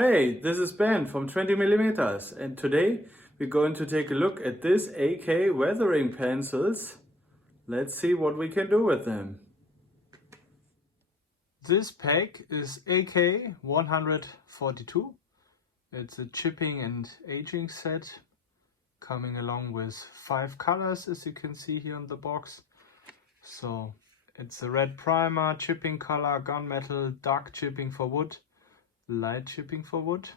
Hey, this is Ben from 20mm, and today we're going to take a look at this AK weathering pencils. Let's see what we can do with them. This pack is AK10042. It's a chipping and aging set coming along with 5 colors, as you can see here on the box. So it's a red primer, chipping color, gunmetal, dark chipping for wood, light chipping for wood.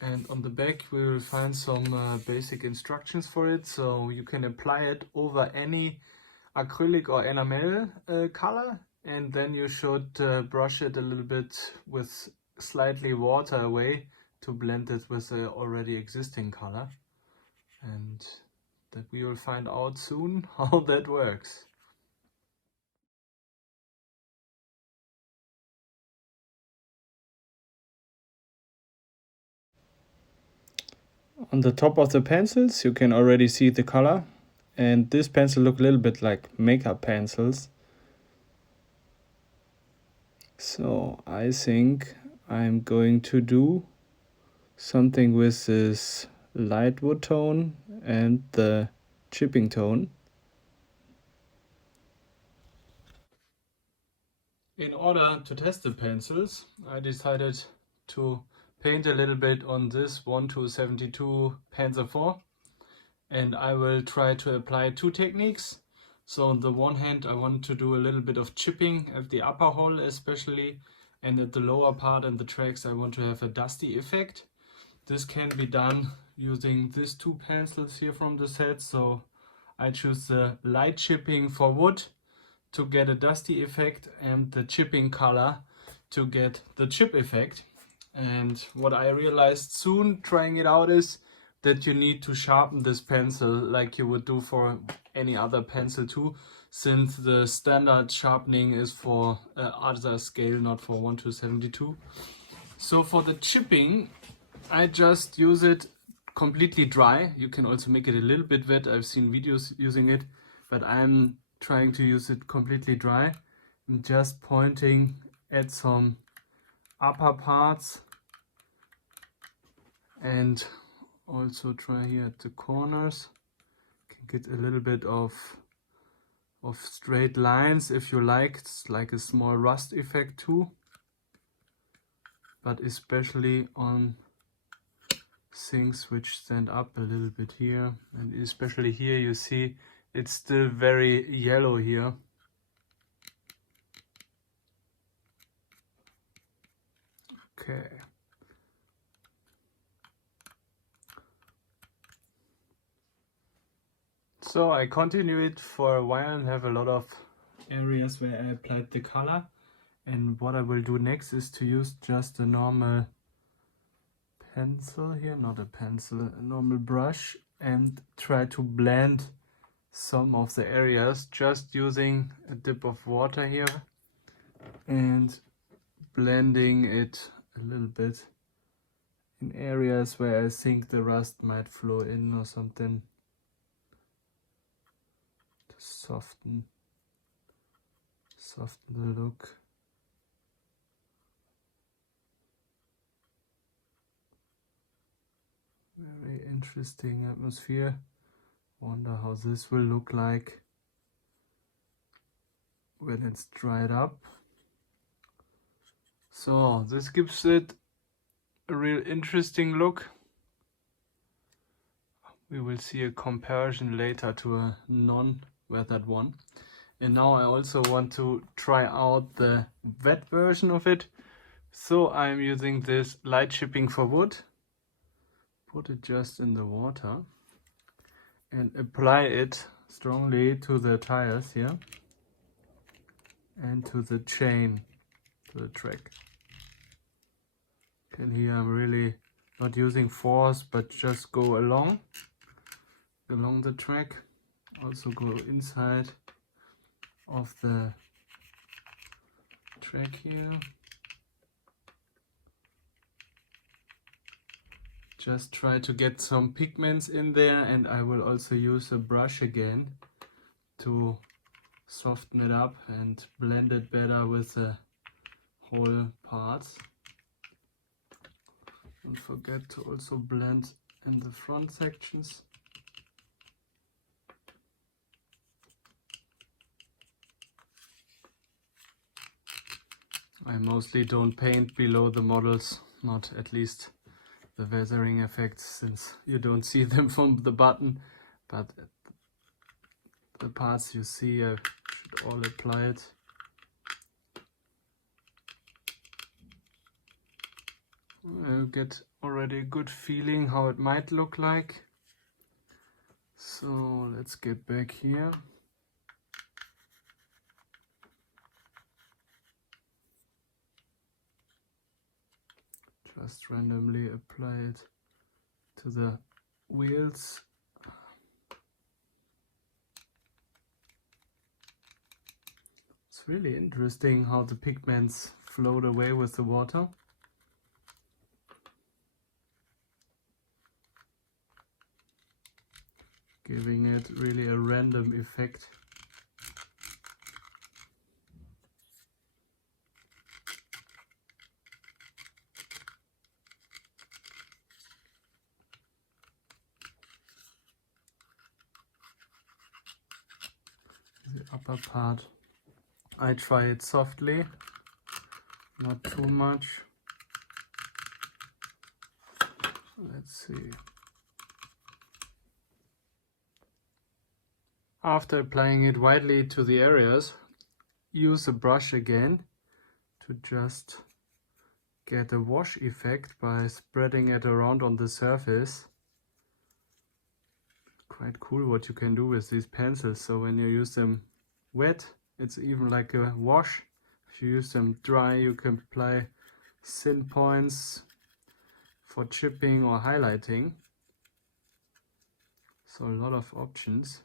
And on the back we will find some basic instructions for it, so you can apply it over any acrylic or enamel color, and then you should brush it a little bit with slightly water away to blend it with the already existing color. And that we will find out soon how that works. On the top of the pencils you can already see the color, and this pencil look a little bit like makeup pencils. So I think I'm going to do something with this light wood tone and the chipping tone. In order to test the pencils, I decided to paint a little bit on this 1272 Panzer IV, and I will try to apply 2 techniques. So on the one hand I want to do a little bit of chipping at the upper hole especially, and at the lower part and the tracks I want to have a dusty effect. This can be done using these 2 pencils here from the set. So I choose the light chipping for wood to get a dusty effect and the chipping color to get the chip effect. And what I realized soon trying it out is that you need to sharpen this pencil like you would do for any other pencil too, since the standard sharpening is for other scale, not for 1272. So for the chipping I just use it completely dry. You can also make it a little bit wet. I've seen videos using it, but I'm trying to use it completely dry. I'm just pointing at some upper parts and also try here at the corners. Can get a little bit of straight lines if you like. It's like a small rust effect too, but especially on things which stand up a little bit here, and especially here you see it's still very yellow here. Okay. So I continue it for a while and have a lot of areas where I applied the color, and what I will do next is to use just a normal pencil here, not a pencil, a normal brush, and try to blend some of the areas just using a dip of water here and blending it a little bit in areas where I think the rust might flow in or something, to soften the look. Very interesting atmosphere. Wonder how this will look like when it's dried up. So this gives it a real interesting look. We will see a comparison later to a non-weathered one. And now I also want to try out the wet version of it. So I'm using this light chipping for wood. Put it just in the water and apply it strongly to the tires here and to the chain, to the track. And here I'm really not using force, but just go along the track. Also go inside of the track here. Just try to get some pigments in there, and I will also use a brush again to soften it up and blend it better with the whole parts. Don't forget to also blend in the front sections. I mostly don't paint below the models, not at least the weathering effects, since you don't see them from the button, but the parts you see, I should all apply it. I get already a good feeling how it might look like. So let's get back here. Just randomly apply it to the wheels. It's really interesting how the pigments float away with the water. Giving it really a random effect. The upper part, I try it softly, not too much. Let's see. After applying it widely to the areas, use a brush again to just get a wash effect by spreading it around on the surface. Quite cool what you can do with these pencils. So when you use them wet, it's even like a wash. If you use them dry, you can apply thin points for chipping or highlighting. So a lot of options.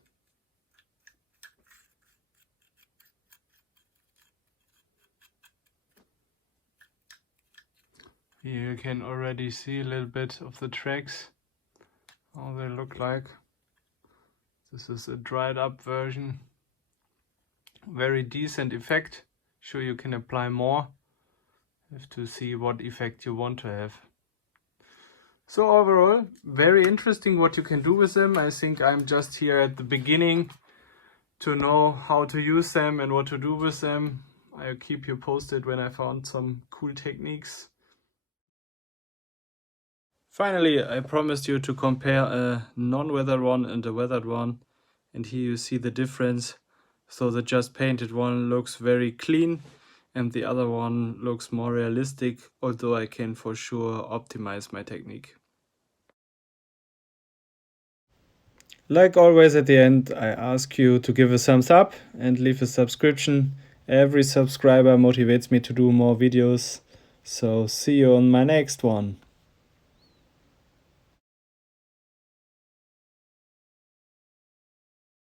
Here you can already see a little bit of the tracks, how they look like. This is a dried up version. Very decent effect. Sure, you can apply more. You have to see what effect you want to have. So overall, very interesting what you can do with them. I think I'm just here at the beginning to know how to use them and what to do with them. I'll keep you posted when I found some cool techniques. Finally, I promised you to compare a non-weathered one and a weathered one, and here you see the difference. So the just painted one looks very clean and the other one looks more realistic, although I can for sure optimize my technique. Like always at the end, I ask you to give a thumbs up and leave a subscription. Every subscriber motivates me to do more videos. So see you on my next one.